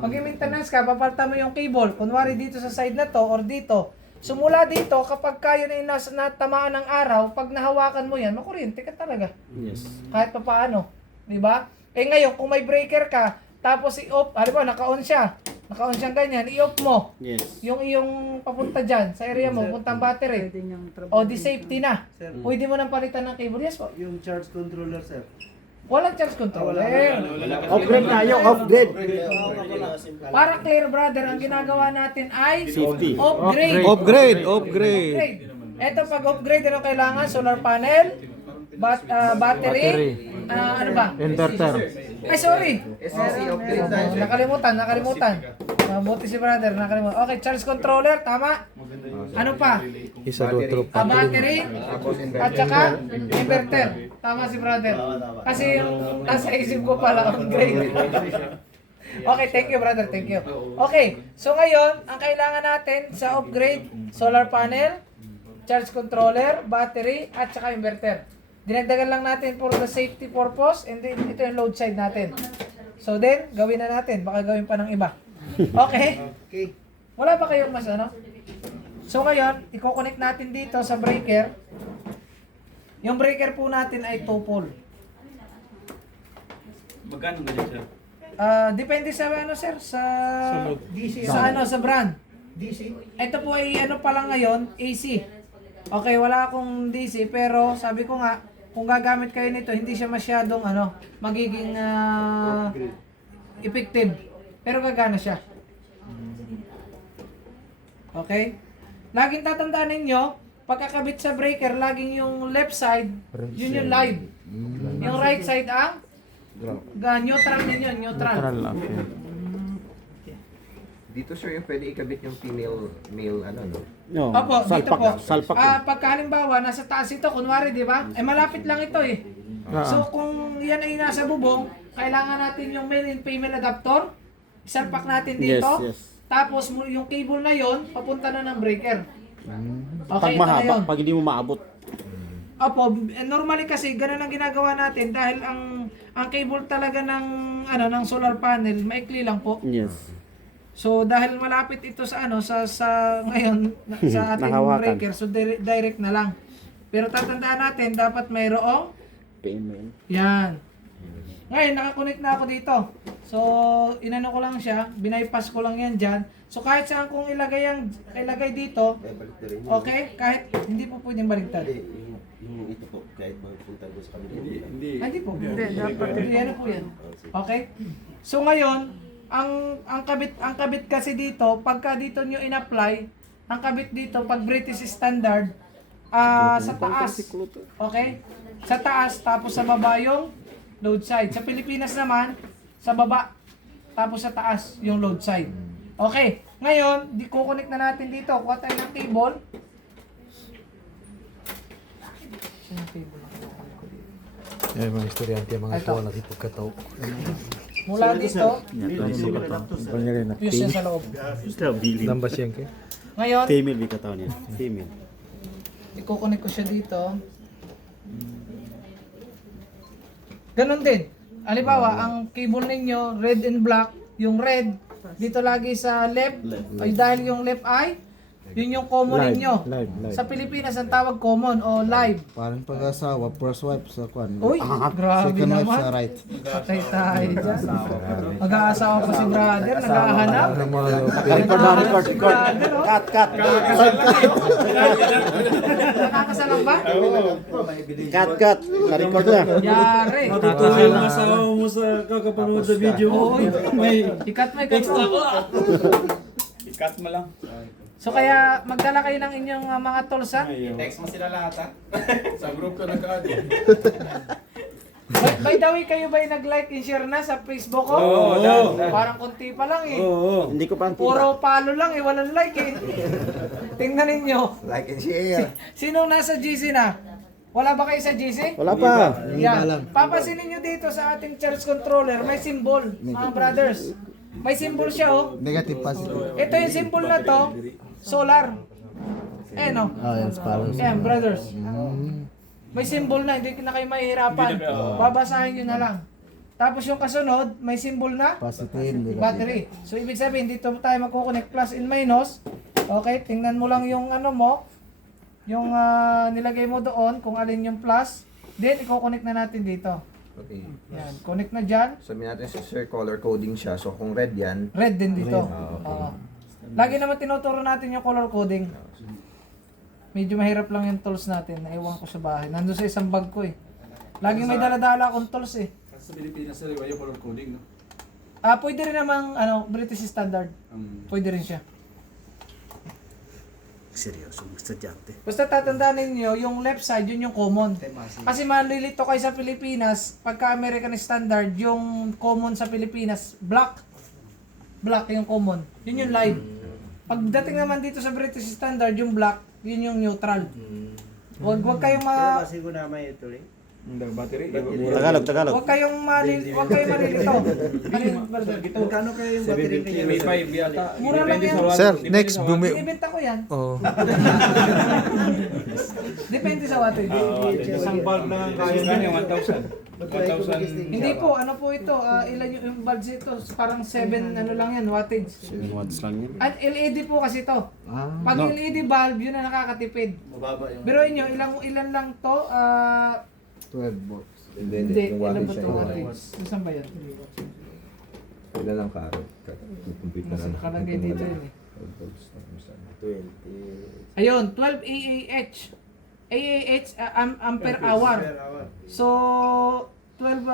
Mag-maintenance ka, papalta mo yung cable. Kunwari dito sa side na to or dito. Sumula dito, kapag kaya na natamaan ng araw, pag nahawakan mo yan, makuryente ka talaga. Yes. Kahit pa paano. Di ba? Eh ngayon, kung may breaker ka, tapos i-off, halimbawa naka-on siya. Naka-on siyang ganyan, i-off mo. Yes. Yung iyong papunta dyan, sa area mo, puntang battery. O di safety na. Pwede mo nang palitan ng cable. Yes po. Yung charge controller, sir. Walang charge controller. Upgrade tayo, upgrade. Para clear brother, ang ginagawa natin ay Safety. upgrade. Upgrade. Upgrade. Ito pag upgrade, ano kailangan? Solar panel, battery, ano ba? Inverter. Ay, sorry. SSC upgrade tayo. Nakalimutan. Mabuti si brother, nakalimutan. Okay, charge controller, tama. Ano pa? Isa, dua, tro, Battery, at saka inverter. Tama si brother. Kasi yung nasa isip ko pala, upgrade. Okay, thank you brother, thank you. Okay, so ngayon, ang kailangan natin sa upgrade, solar panel, charge controller, battery, at saka inverter. Dinagdagan lang natin for the safety purpose, and then ito yung load side natin. So then, gawin na natin, baka gawin pa ng iba. Okay? Okay. Wala ba kayong mas ano? So ngayon, i-connect natin dito sa breaker. Yung breaker po natin ay 2 pole. Magkano ganyan, sir? Depende sa ano sir, sa DC. sa ano sa brand. DC. Ito po ay ano pa lang ngayon, AC. Okay, wala akong DC pero sabi ko nga kung gagamit kayo nito, hindi siya masyadong ano, magiging effective. Pero gagana siya. Okay? Laging tatandaan ninyo, pagkakabit sa breaker, laging yung left side, yun yung live. Yung right side ang neutral ninyo, neutral. Dito sir yung pwede ikabit yung female, male, ano no? No. Opo, dito Salpak. po. Salpak. Pagka halimbawa, nasa taas ito, kunwari, di ba? Eh, malapit lang ito eh. So, kung yan ay nasa bubong, kailangan natin yung male and female adapter. Isalpak natin Yes, dito. yes. Tapos, yung cable na yon papunta na ng breaker. Pag ito na mahaba, yun. pag hindi mo maabot. Opo, normally kasi ganun ang ginagawa natin dahil ang cable talaga ng ng solar panel maikli lang po. Yes. So dahil malapit ito sa ngayon sa ating Nakahawakan. breaker, so direct na lang. Pero tatandaan natin dapat mayroong Payment. yan. Ngayon nakakonect na ako dito. So inano ko lang siya, binaypass ko lang yan diyan. So kahit saan kong ilagay dito, okay, kahit hindi po pwedeng baligtad. Yung ito po, kahit magpunta doon sa kanila. Hindi po. Hindi, dapat ano po yan. Okay? So ngayon, ang kabit kasi dito, pagka dito nyo in-apply, ang kabit dito pag British standard sa taas. Okay? Sa taas tapos sa baba yung load side. Sa Pilipinas naman, sa baba tapos sa taas yung load side. Okay. Ngayon, kukonek na natin dito. Kuha tayo ng cable. Yan mga estudyante, mga Ito. kuha lagi pagkataw. Mula dito, Pangyari na. fuse yan sa loob. Still billing. Lambas yan kayo. Ngayon, Female may katawan yan. Female. ikukunik ko siya dito. Ganon din. Halimbawa, ang cable ninyo, red and black, yung red, dito lagi sa left, ay dahil yung left ay, yun yung common Live, ninyo. live. Sa Pilipinas, ang tawag common o live. Parang pag-asawa, first wife sa kwan. Uy, grabe Second wife naman. sa right. Patay tayo dyan. Mag-aasawa pa si brother, naghahanap. Ano mga Record na, record. Brother, oh. Cut. Nakakasalang ba? Cut. Ka-record na. Yari. Matutuwa yung asawa mo sa kakapanood sa video mo. Uy, May ikat mo, ikat mo. i-cut mo lang. So kaya magdala kayo ng inyong mga tools ha. Text mo sila lahat ha. Sa group ka nag-add. By the way, kayo ba'y nag-like and share na sa Facebook ko? Oo. Parang konti pa lang eh. Oo. Hindi ko pa ang Puro follow lang eh, walang like eh. Tingnan ninyo. Like and share. Sinong nasa GC na? Wala ba kayo sa GC? Wala pa. Yan. Papansinin nyo dito sa ating charge controller, may symbol, mga brothers. May symbol siya oh. negative positive. Ito yung symbol na to, solar. Eh no. Oh, yan, parang. Ayan, brothers. May symbol na, hindi na kayo mahihirapan. Babasahin nyo na lang. Tapos yung kasunod, may symbol na Positive, negative. battery. So ibig sabihin dito tayo magko-connect plus and minus. Okay, tingnan mo lang yung ano mo, yung nilagay mo doon kung alin yung plus. Then i-connect na natin dito. Okay. Yan, connect na diyan. Sabihin natin sa sir, color coding siya. So kung red yan, Red din dito. Ah, okay. Oo. Lagi naman tinuturo natin yung color coding. Medyo mahirap lang yung tools natin. Naiwan ko sa bahay. Nandun sa isang bag ko eh. Laging may daladala akong tools eh. Sa Pilipinas sa yung color coding, no? Pwede rin namang British standard. Pwede rin siya. Seryoso, estudyante. Basta tatandaan ninyo, yung left side, yun yung common. Kasi malilito kayo sa Pilipinas, pagka American standard, yung common sa Pilipinas, black. Black yung common. Yun yung live. Pagdating naman dito sa British standard, yung black, yun yung neutral. Wag kayong Tagalog, Tagalog. Huwag kayong malilito. Magkano kayo yung battery niya? May 5 yata. Mura lang yan. Sir, next Binibenta ko yan. Oh. Depende sa wattage. Isang bulb na kaya niya 1,000. 1,000. Hindi po, ano po ito, ilan yung bulbs ito, parang 7 ano lang yan, wattage. 7 watts lang yun. At LED po kasi to. Pag No. LED bulb, yun ang nakakatipid. Mababa yung... Pero inyo, ilan lang to? 12 volts. Hindi, yung ilan wattage ba siya to yung wattage? Saan ba yan? Ilan lang kaarot? Complete na Nasa lang. nakalagay dito yun eh. 20. Ayun, 12 AAH. AAH, ampere hour. So, 12